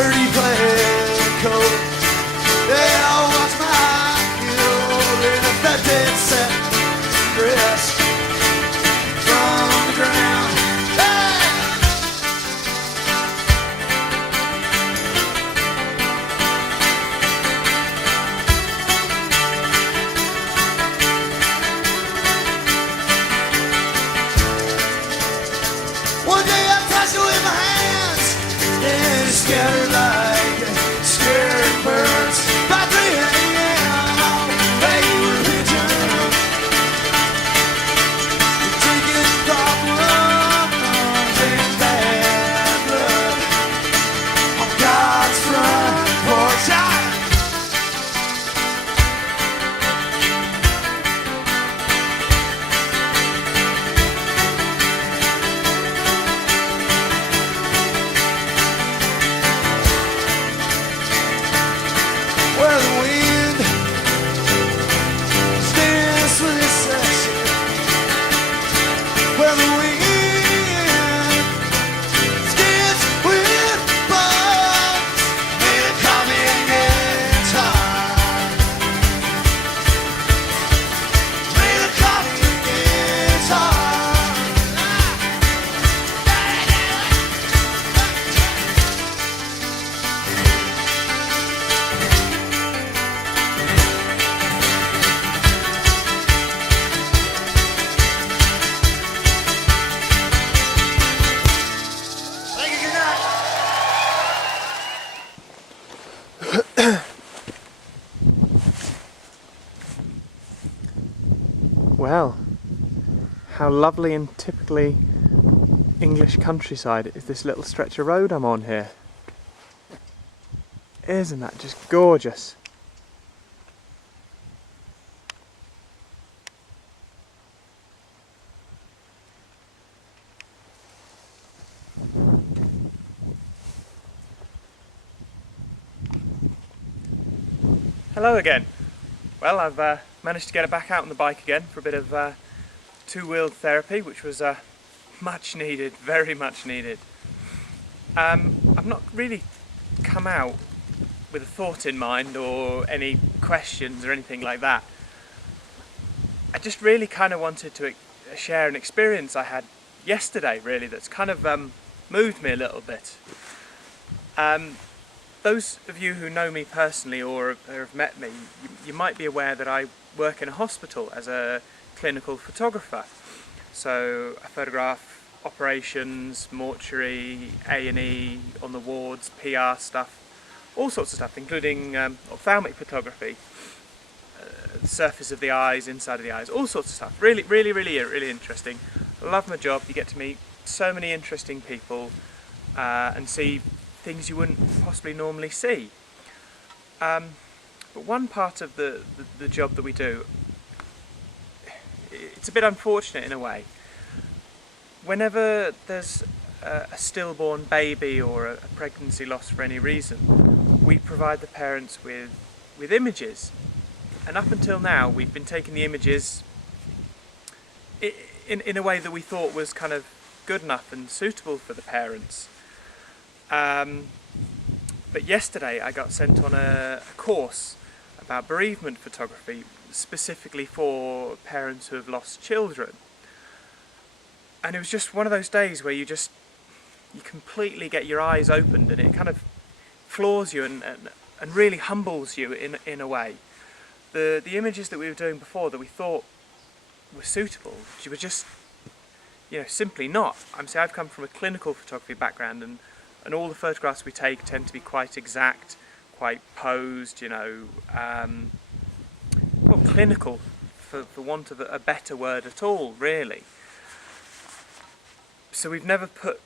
dirty plaid coat. Yeah, watch my heel lift that dead set rest from the ground. Hey! One day I touched it with my hands, and it scattered like scared birds. By 3 a.m. on Baylor Pigeon, drinking problems and bad blood on God's front porch. Where the wind stands for this section, where the wind stands with bugs, made a coffee and guitar, made a coffee and guitar. Thank you, good night. Well, how lovely and typically English countryside is this little stretch of road I'm on here. Isn't that just gorgeous? Hello again. Well, I've managed to get back out on the bike again for a bit of two-wheeled therapy, which was much needed, very much needed. I've not really come out with a thought in mind or any questions or anything like that. I just really kind of wanted to share an experience I had yesterday, really, that's kind of moved me a little bit. Those of you who know me personally or have met me, you might be aware that I work in a hospital as a clinical photographer. So I photograph operations, mortuary, A&E, on the wards, PR stuff, all sorts of stuff, including ophthalmic photography, the surface of the eyes, inside of the eyes, all sorts of stuff. Really interesting. I love my job. You get to meet so many interesting people and see things you wouldn't possibly normally see. But one part of the job that we do, it's a bit unfortunate in a way. Whenever there's a stillborn baby or a pregnancy loss for any reason, we provide the parents with images. And up until now, we've been taking the images in a way that we thought was kind of good enough and suitable for the parents. But yesterday I got sent on a course about bereavement photography, specifically for parents who have lost children. And it was just one of those days where you completely get your eyes opened, and it kind of floors you and really humbles you in a way. The images that we were doing before that we thought were suitable, which were just, simply not. I've come from a clinical photography background, and all the photographs we take tend to be quite exact, quite posed, clinical, for want of a better word at all, really. So we've never put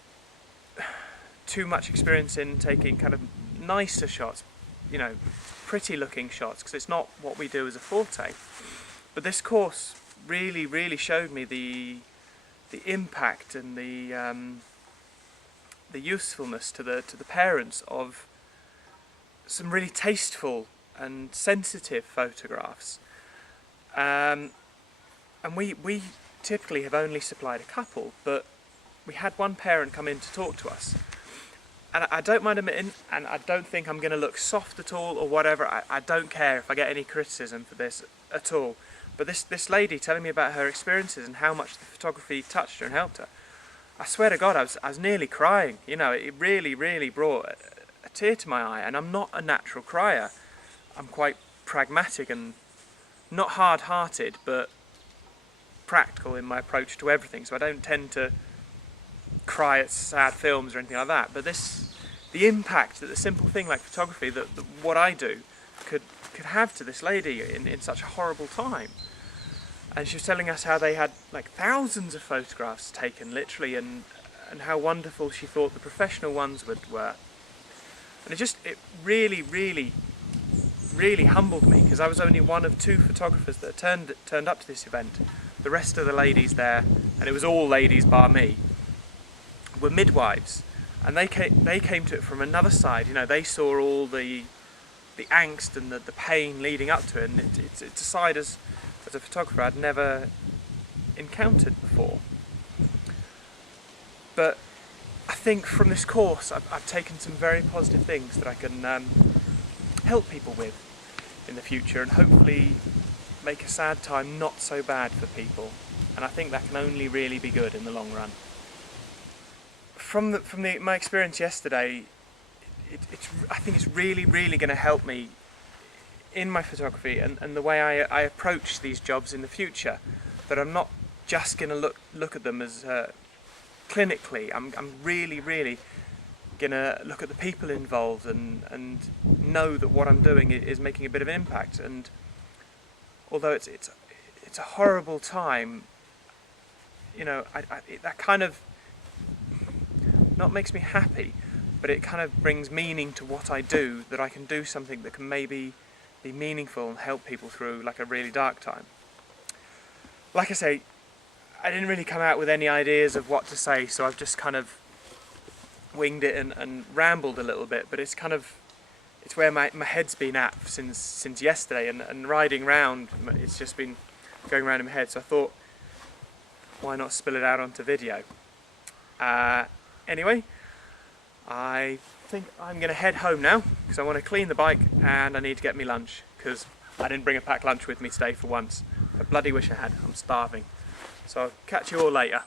too much experience in taking kind of nicer shots, pretty looking shots, because it's not what we do as a forte. But this course really showed me the impact and the usefulness to the parents of some really tasteful and sensitive photographs. And we typically have only supplied a couple, but we had one parent come in to talk to us, and I don't mind admitting, and I don't think I'm going to look soft at all or whatever. I don't care if I get any criticism for this at all. But this lady telling me about her experiences and how much the photography touched her and helped her, I swear to God, I was nearly crying. You know, it really, really brought a tear to my eye. And I'm not a natural crier. I'm quite pragmatic and not hard-hearted, but practical in my approach to everything. So I don't tend to cry at sad films or anything like that. But the impact that the simple thing like photography, that what I do, could have to this lady in such a horrible time. And she was telling us how they had like thousands of photographs taken, literally, and how wonderful she thought the professional ones were. And it really, really, really humbled me, because I was only one of 2 photographers that turned up to this event. The rest of the ladies there, and it was all ladies bar me, were midwives, and they came to it from another side. You know, they saw all the angst and the pain leading up to it, and it's a side as a photographer I'd never encountered before. But I think from this course I've taken some very positive things that I can help people with in the future, and hopefully make a sad time not so bad for people. And I think that can only really be good in the long run. From my experience yesterday, I think it's really, really going to help me in my photography and the way I approach these jobs in the future. That I'm not just going to look at them as clinically. I'm really, really going to look at the people involved and know that what I'm doing is making a bit of an impact. And although it's a horrible time, you know, that kind of not makes me happy, but it kind of brings meaning to what I do, that I can do something that can maybe be meaningful and help people through like a really dark time. Like I say, I didn't really come out with any ideas of what to say, so I've just kind of winged it and rambled a little bit, but it's where my head's been at since yesterday, and riding round, it's just been going around in my head, so I thought, why not spill it out onto video? Anyway, I think I'm going to head home now, because I want to clean the bike and I need to get me lunch, because I didn't bring a packed lunch with me today for once. I bloody wish I had. I'm starving. So I'll catch you all later.